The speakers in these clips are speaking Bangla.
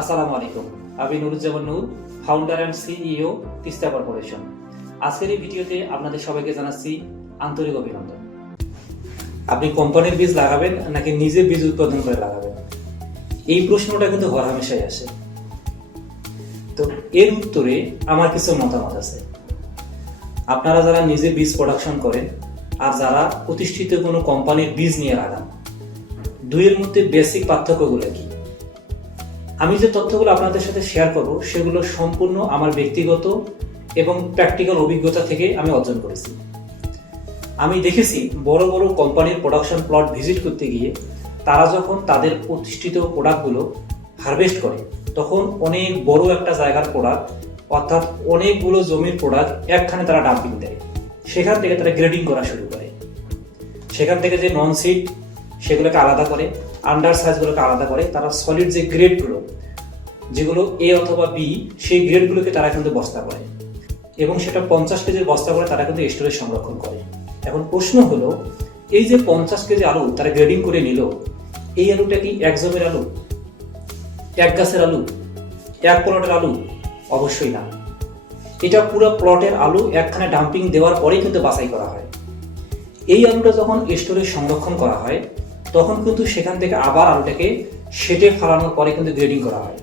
আসসালামু আলাইকুম। আমি Nuruzzaman Noor founder and CEO Teesta corporation. আজকের এই ভিডিওতে আপনাদের সবাইকে জানাচ্ছি আন্তরিক অভিনন্দন। আপনি কোম্পানির বীজ লাগাবেন নাকি নিজে বীজ উৎপাদন করে লাগাবেন? এই প্রশ্নটা কিন্তু হরহামেশাই আসে। তো এর উত্তরে আমার কিছু মতামত আছে। আপনারা যারা নিজে বীজ প্রোডাকশন করেন আর যারা প্রতিষ্ঠিত কোনো কোম্পানির বীজ নিয়ে লাগান, দুইয়ের মধ্যে বেসিক পার্থক্যগুলো কি? আমি যে তথ্যগুলো আপনাদের সাথে শেয়ার করব, সেগুলো সম্পূর্ণ আমার ব্যক্তিগত এবং প্র্যাকটিক্যাল অভিজ্ঞতা থেকে আমি অর্জন করেছি। আমি দেখেছি বড় বড় কোম্পানির প্রোডাকশন প্লট ভিজিট করতে গিয়ে তারা যখন তাদের প্রতিষ্ঠিত প্রোডাক্টগুলো হারভেস্ট করে, তখন অনেক বড় একটা জায়গার প্রোডাক্ট অর্থাৎ অনেকগুলো জমির প্রোডাক্ট একখানে তারা ডাম্পিং দেয়। সেখান থেকে তারা গ্রেডিং করা শুরু করে। সেখান থেকে যে নন সিড সেগুলোকে আলাদা করে। আন্ডার সাইজগুলোকে আলাদা করে, তারা সলিড যে গ্রেডগুলো যেগুলো এ অথবা বি সেই গ্রেডগুলোকে তারা কিন্তু বস্তা করে। এবং সেটা পঞ্চাশ কেজির বস্তা করে তারা কিন্তু স্টোরে সংরক্ষণ করে। এখন প্রশ্ন হলো, এই যে পঞ্চাশ কেজি আলু তারা গ্রেডিং করে নিল, এই আলুটা কি এক জমির আলু? এক গাছের আলু? এক প্লটের আলু? অবশ্যই না। এটা পুরো প্লটের আলু একখানে ডাম্পিং দেওয়ার পরেই কিন্তু বাছাই করা হয়। এই আলুটা যখন স্টোরে সংরক্ষণ করা হয় তখন কিন্তু সেখান থেকে আবার আলুটাকে সেটে ফালানোর পরে কিন্তু গ্রেডিং করা হয়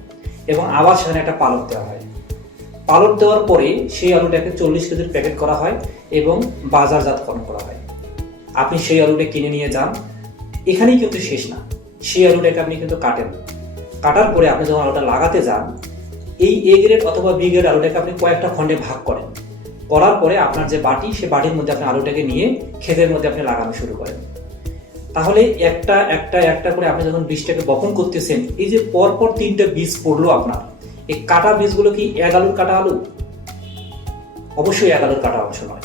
এবং আবার সেখানে একটা পালক দেওয়া হয়। পালক দেওয়ার পরে সেই আলুটাকে চল্লিশ কেজির প্যাকেট করা হয় এবং বাজারজাতকরণ করা হয়। আপনি সেই আলুটা কিনে নিয়ে যান। এখানেই কিন্তু শেষ না। সেই আলুটাকে আপনি কিন্তু কাটেন। কাটার পরে আপনি যখন আলুটা লাগাতে যান, এই এ গ্রেড অথবা বি গ্রেড আলুটাকে আপনি কয়েকটা খণ্ডে ভাগ করেন। করার পরে আপনার যে বাটি, সে বাটির মধ্যে আপনি আলুটাকে নিয়ে ক্ষেতের মধ্যে আপনি লাগানো শুরু করেন। তাহলে একটা একটা একটা করে আপনি যখন বীজটাকে বপন করতেছেন, এই যে পরপর তিনটা বীজ পড়ল আপনার, এই কাটা বীজগুলো কি এক আলুর কাটা আলু? অবশ্যই এক আলুর কাটা অংশ নয়।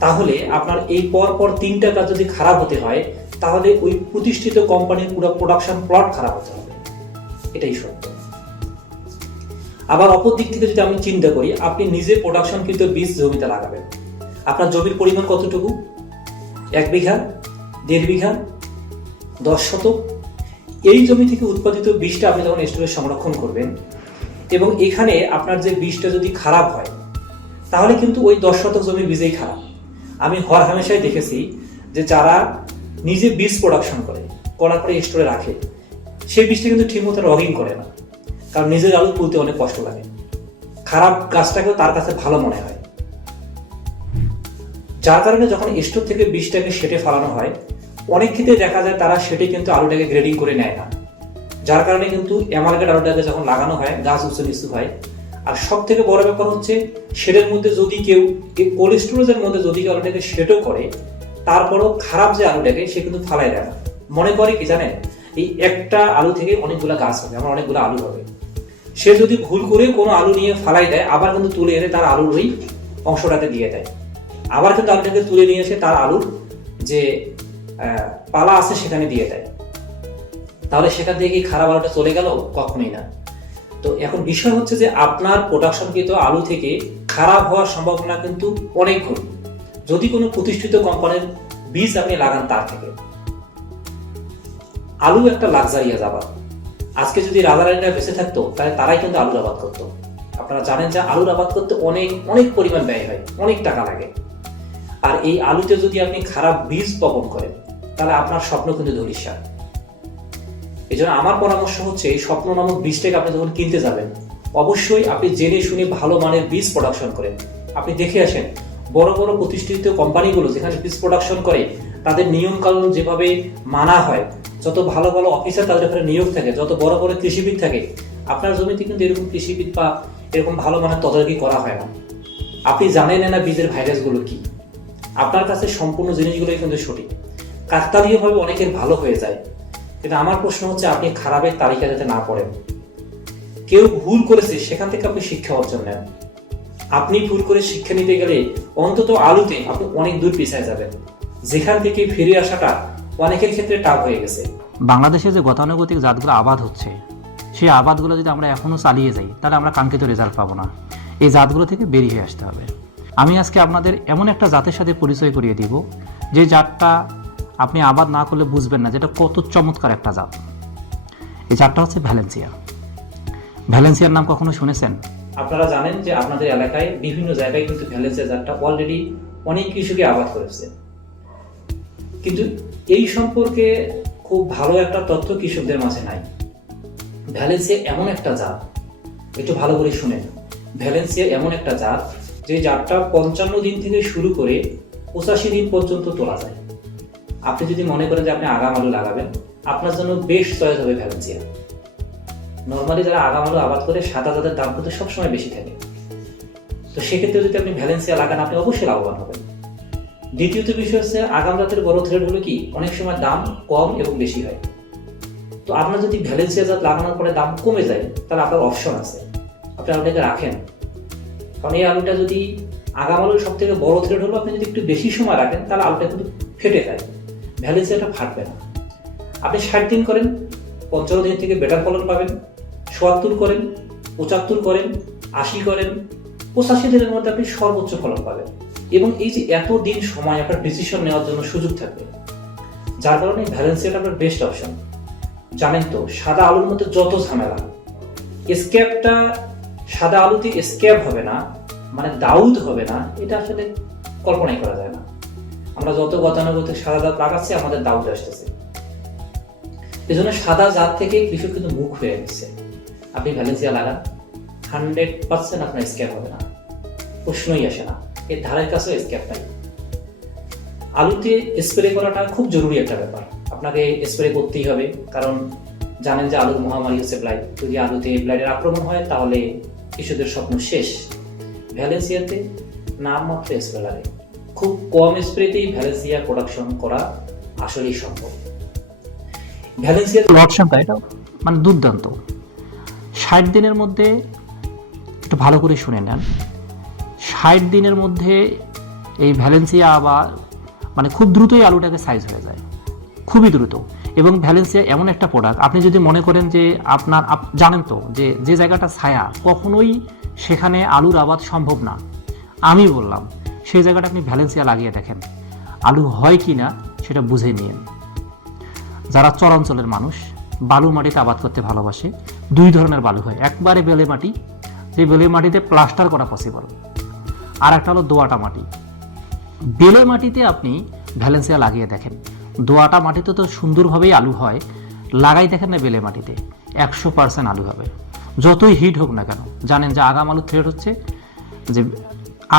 তাহলে আপনার এই পরপর তিনটা কাজ যদি খারাপ হতে হয়, তাহলে ওই প্রতিষ্ঠিত কোম্পানির পুরো প্রোডাকশন প্লট খারাপ হতে হবে। এটাই সত্য। আবার অপর দিক থেকে যদি আমি চিন্তা করি, আপনি নিজে প্রোডাকশন কিন্তু বীজ জমিতে লাগাবেন। আপনার জমির পরিমাণ কতটুকু? এক বিঘা? দেড় বিঘা, দশ শতক। এই জমি থেকে উৎপাদিত বীজটা আপনি যখন স্টোরে সংরক্ষণ করবেন এবং এখানে আপনার যে বীজটা যদি খারাপ হয়, তাহলে কিন্তু ওই দশ শতক জমির বীজেই খারাপ। আমি হর হামেশাই দেখেছি যে যারা নিজে বীজ প্রোডাকশন করে, করার পরে স্টোরে রাখে, সেই বীজটা কিন্তু ঠিকমতো রগিং করে না, কারণ নিজের আলু তুলতে অনেক কষ্ট লাগে। খারাপ গাছটাকেও তার কাছে ভালো মনে হয়। যার কারণে যখন স্টোর থেকে বীজটাকে সেটে ফেলানো হয় অনেক ক্ষেত্রে দেখা যায় তারা সেটি কিন্তু আলুটাকে গ্রেডিং করে নেয় না। যার কারণে কিন্তু অ্যামালগেট আলুটাকে যখন লাগানো হয়, গাছ উঁচু নিচু হয়। আর সব থেকে বড় ব্যাপার হচ্ছে শেডের মধ্যে যদি কেউ, এই কোল্ড স্টোরেজের মধ্যে যদি আলুটাকে সেটও করে, তারপরও খারাপ যে আলুটাকে, সে কিন্তু ফালাই দেয় না। মনে করে কি জানেন? এই একটা আলু থেকে অনেকগুলো গাছ হবে, আমার অনেকগুলো আলু হবে। সে যদি ভুল করে কোনো আলু নিয়ে ফালাই দেয়, আবার কিন্তু তুলে এনে তার আলুর ওই অংশটাতে দিয়ে দেয়। আবার কিন্তু আলুটাকে তুলে নিয়ে এসে তার আলুর যে পালা আছে সেখানে দিয়ে দেয়। তাহলে সেখান থেকে কি খারাপ আলুটা চলে গেল? কখনোই না। তো এখন বিষয় হচ্ছে যে আপনার প্রোডাকশনকৃত আলু থেকে খারাপ হওয়ার সম্ভাবনা কিন্তু অনেক গুণ যদি কোনো প্রতিষ্ঠিত কোম্পানির বীজ আপনি লাগান তার থেকে। আলু একটা লাক্সারিয়াস আবাদ আজকে যদি রাজারানীরা বেঁচে থাকতো, তাহলে তারাই কিন্তু আলুর আবাদ করতো। আপনারা জানেন যে আলুর আবাদ করতে অনেক অনেক পরিমাণ ব্যয় হয়, অনেক টাকা লাগে। আর এই আলুতে যদি আপনি খারাপ বীজ বপন করেন তাহলে আপনার স্বপ্ন কিন্তু ধরিসার এই জন্য আমার পরামর্শ হচ্ছে, এই স্বপ্ন নামক বীজটাকে আপনি যখন কিনতে যাবেন, অবশ্যই আপনি জেনে শুনে ভালো মানের বীজ প্রোডাকশন করেন। আপনি দেখে আসেন, বড় বড় প্রতিষ্ঠিত কোম্পানিগুলো যেখানে বীজ প্রোডাকশন করে, তাদের নিয়ম কানুন যেভাবে মানা হয়, যত ভালো ভালো অফিসার তাদের এখানে নিয়োগ থাকে, যত বড় বড় কৃষিবিদ থাকে, আপনার জমিতে কিন্তু এরকম কৃষিবিদ বা এরকম ভালো মানের তদারকি করা হয় না। আপনি জানেন না বীজের ভাইরাসগুলো কি। আপনার কাছে সম্পূর্ণ জিনিসগুলোই কিন্তু সঠিক। কাকতালীয়ভাবে অনেকের ভালো হয়ে যায়। কিন্তু আমার প্রশ্ন হচ্ছে, আপনি খারাপের তালিকা যাতে না পড়েন কেউ ভুল করেছে, সেখান থেকে আপনি শিক্ষা অর্জন নেন। আপনি ভুল করে শিক্ষা নিতে গেলে অন্তত আলুতে আপনি অনেক দূর পিছায় যাবেন। যেখান থেকে ফিরে আসাটা অনেকের ক্ষেত্রে টাফ হয়ে গেছে। বাংলাদেশে যে গতানুগতিক জাতগুলো আবাদ হচ্ছে, সেই আবাদগুলো যদি আমরা এখনও চালিয়ে যাই, তাহলে আমরা কাঙ্ক্ষিত রেজাল্ট পাবো না। এই জাতগুলো থেকে বেরিয়ে আসতে হবে। আমি আজকে আপনাদের এমন একটা জাতের সাথে পরিচয় করিয়ে দিব, যে জাতটা আপনি আবাদ না করলে বুঝবেন না যেটা কত চমৎকার একটা জাত। এই জাতটা হচ্ছে ভ্যালেন্সিয়া। ভ্যালেন্সিয়ার নাম কখনো শুনেছেন? আপনারা জানেন যে আপনাদের এলাকায় বিভিন্ন জায়গায় কিন্তু ভ্যালেন্সিয়া জাতটা অলরেডি অনেক কৃষকই আবাদ করেছে। কিন্তু এই সম্পর্কে খুব ভালো একটা তথ্য কৃষকদের মাঝে নাই। ভ্যালেন্সিয়া এমন একটা জাত, একটু ভালো করে শুনেন। ভ্যালেন্সিয়া এমন একটা জাত যে জাতটা পঞ্চান্ন দিন থেকে শুরু করে পঁচাশি দিন পর্যন্ত তোলা যায়। আপনি যদি মনে করেন যে আপনি আগাম আলু লাগাবেন, আপনার জন্য বেশ চয়েস হবে ভ্যালেন্সিয়া। নর্মালি যারা আগাম আলু আবাদ করে, সাদা জাতের দাম কিন্তু সবসময় বেশি থাকে। তো সেক্ষেত্রে যদি আপনি ভ্যালেন্সিয়া লাগান, আপনি অবশ্যই লাভবান হবেন। দ্বিতীয়ত বিষয় হচ্ছে, আগাম জাতের বড় থ্রেড হলো কি? অনেক সময় দাম কম এবং বেশি হয়। তো আপনার যদি ভ্যালেন্সিয়া জাত লাগানোর পরে দাম কমে যায়, তাহলে আপনার অপশন আছে। আপনি আলুটাকে রাখেন। কারণ এই আলুটা যদি আগাম আলুর সব থেকে বড় থ্রেড হলো, আপনি যদি একটু বেশি সময় রাখেন, তাহলে আলুটা কিন্তু ফেটে যায়। ভ্যালেন্সিয়াটা ফাটবে না। আপনি ষাট দিন করেন, পঞ্চান্ন দিন থেকে বেটার ফলন পাবেন সোয়াত্তর করেন, পঁচাত্তর করেন, আশি করেন, পঁচাশি দিনের মধ্যে আপনি সর্বোচ্চ ফলন পাবেন। এবং এই যে এত দিন সময় আপনার ডিসিশন নেওয়ার জন্য সুযোগ থাকবে, যার কারণে ভ্যালেন্সিয়াটা আপনার বেস্ট অপশন জানেন তো, সাদা আলুর মধ্যে যত ঝামেলা স্ক্যাপটা সাদা আলুতে স্ক্যাপ হবে না মানে দাউদ হবে না, এটা আসলে কল্পনাই করা যায় না। আমরা যত গতানুগতিক সাদা দাঁত লাগাচ্ছি আমাদের দাউদ আসতেছে। এই জন্য সাদা জাত থেকে কৃষক কিন্তু মুখ হয়ে গেছে। আপনি ভ্যালেন্সিয়া লাগান। হান্ড্রেড পার্সেন্ট আপনার স্ক্যাপ হবে না। প্রশ্নই আসে না। এর ধারের কাছেও স্ক্যাপ নাই। আলুতে স্প্রে করাটা খুব জরুরি একটা ব্যাপার। আপনাকে স্প্রে করতেই হবে। কারণ জানেন যে আলুর মহামারী হচ্ছে ব্লাইট যদি আলুতে ব্লাইটের আক্রমণ হয়, তাহলে কৃষকদের স্বপ্ন শেষ। ভ্যালেন্সিয়াতে নাম নামমাত্র স্প্রে লাগে। খুব কম স্প্রেতেই ভ্যালেন্সিয়া প্রোডাকশন করা আসলেই সম্ভব। ভ্যালেন্সিয়া লট সংখ্যা এটা মানে দুর্দান্ত। ষাট দিনের মধ্যে একটু ভালো করে শুনে নেন। ষাট দিনের মধ্যে এই ভ্যালেন্সিয়া আবার মানে খুব দ্রুতই আলুটাকে সাইজ হয়ে যায়। খুবই দ্রুত। এবং ভ্যালেন্সিয়া এমন একটা প্রোডাক্ট আপনি যদি মনে করেন যে আপনার আপ- জানেন তো যে যে জায়গাটা ছায়া, কখনোই সেখানে আলুর আবাদ সম্ভব না। আমি বললাম সেই জায়গাটা আপনি ভ্যালেন্সিয়া লাগিয়ে দেখেন। আলু হয় কি না, সেটা বুঝে নিন। যারা চরাঞ্চলের মানুষ, বালু মাটিতে আবাদ করতে ভালোবাসে, দুই ধরনের বালু হয়। একবারে বেলে মাটি, যে বেলে মাটিতে প্লাস্টার করা পসিবল আর একটা হলো দোয়াটা মাটি। বেলে মাটিতে আপনি ভ্যালেন্সিয়া লাগিয়ে দেখেন। দোয়াটা মাটিতে তো সুন্দরভাবেই আলু হয়, লাগাই দেখেন না বেলে মাটিতে। একশো পার্সেন্ট আলু হবে। যতই হিট হোক না কেন, জানেন যে আগাম আলু থ্রেড হচ্ছে যে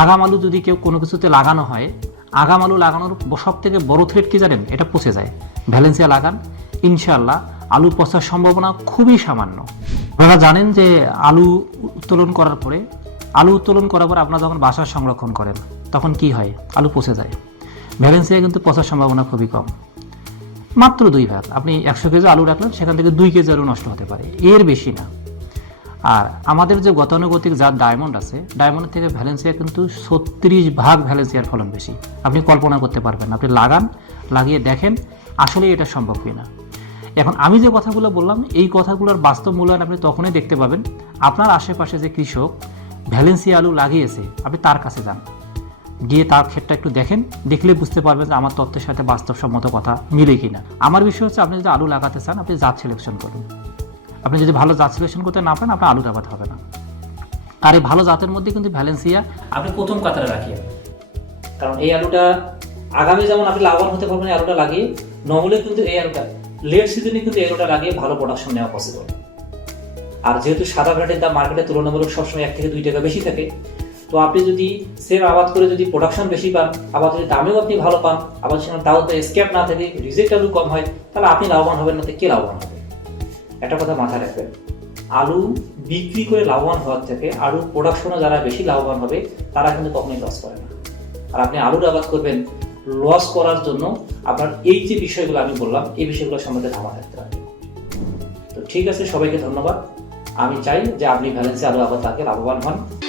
আগাম আলু যদি কেউ কোনো কিছুতে লাগানো হয় আগাম আলু লাগানোর সব থেকে বড় থ্রেড কি জানেন? এটা পচে যায়। ভ্যালেন্সিয়া লাগান। ইনশাল্লাহ আলু পচার সম্ভাবনা খুবই সামান্য। আপনারা জানেন যে আলু উত্তোলন করার পরে, আলু উত্তোলন করার পর আপনারা যখন বাসার সংরক্ষণ করেন, তখন কি হয়? আলু পচে যায়। ভ্যালেন্সিয়া কিন্তু পচার সম্ভাবনা খুবই কম। মাত্র দুই ভাগ। আপনি একশো কেজি আলু রাখলেন, সেখান থেকে দুই কেজি আলু নষ্ট হতে পারে। এর বেশি না। আর আমাদের যে গতানুগতিক যার ডায়মন্ড আছে ডায়মন্ড থেকে ভ্যালেন্সিয়া কিন্তু ছত্রিশ ভাগ ভ্যালেন্সিয়ার ফলন বেশি। আপনি কল্পনা করতে পারবেন আপনি লাগান, লাগিয়ে দেখেন আসলে এটা সম্ভব কিনা। এখন আমি যে কথাগুলো বললাম, এই কথাগুলোর বাস্তব মূল্যায়ন আপনি তখনই দেখতে পাবেন। আপনার আশেপাশে যে কৃষক ভ্যালেন্সিয়া আলু লাগিয়েছে, আপনি তার কাছে যান। গিয়ে তার ক্ষেতটা একটু দেখেন, দেখলে বুঝতে পারবেন যে আমার তত্ত্বের সাথে বাস্তবসম্মত কথা মিলে কিনা। আমার বিষয় হচ্ছে, আপনি যদি আলু লাগাতে চান, আপনি জাত সিলেকশন করুন। আপনি যদি ভালো জাত সিলেকশন করতে না পারেন, আপনার আলুর আবাদ হবে না। আর এই ভালো জাতের মধ্যে কিন্তু ভ্যালেন্সিয়া আপনি প্রথম কাতারে রাখিয়ে কারণ এই আলুটা আগামী যেমন আপনি লাভবান হতে পারবেন, এই আলুটা লাগিয়ে নর্মালি কিন্তু এই আলুটা লেট সিজনে কিন্তু এই আলুটা লাগিয়ে ভালো প্রোডাকশন নেওয়া পসিবল আর যেহেতু সাদা ভ্যাটের দাম মার্কেটে তুলনামূলক সবসময় এক থেকে দুই টাকা বেশি থাকে, তো আপনি যদি সেম আবাদ করে যদি প্রোডাকশন বেশি পান, আবার যদি দামেও আপনি ভালো পান, আবার সেখানে তাও তো স্ক্যাপ না থাকে রিজেক্ট আলু কম হয়, তাহলে আপনি লাভবান হবেন না কে লাভবান হবে? একটা কথা মাথায় রাখবেন। আলু বিক্রি করে লাভবান হওয়ার থেকে আলু প্রোডাকশনে যারা বেশি লাভবান হবে, তারা কিন্তু কখনোই লস করে না। আর আপনি আলুর আবাদ করবেন লস করার জন্য আপনার এই যে বিষয়গুলো আমি বললাম, এই বিষয়গুলো সম্বন্ধে ধামা থাকতে হবে। তো ঠিক আছে, সবাইকে ধন্যবাদ। আমি চাই যে আপনি ভ্যালেন্সি আলু আবাদ তাকে লাভবান হন।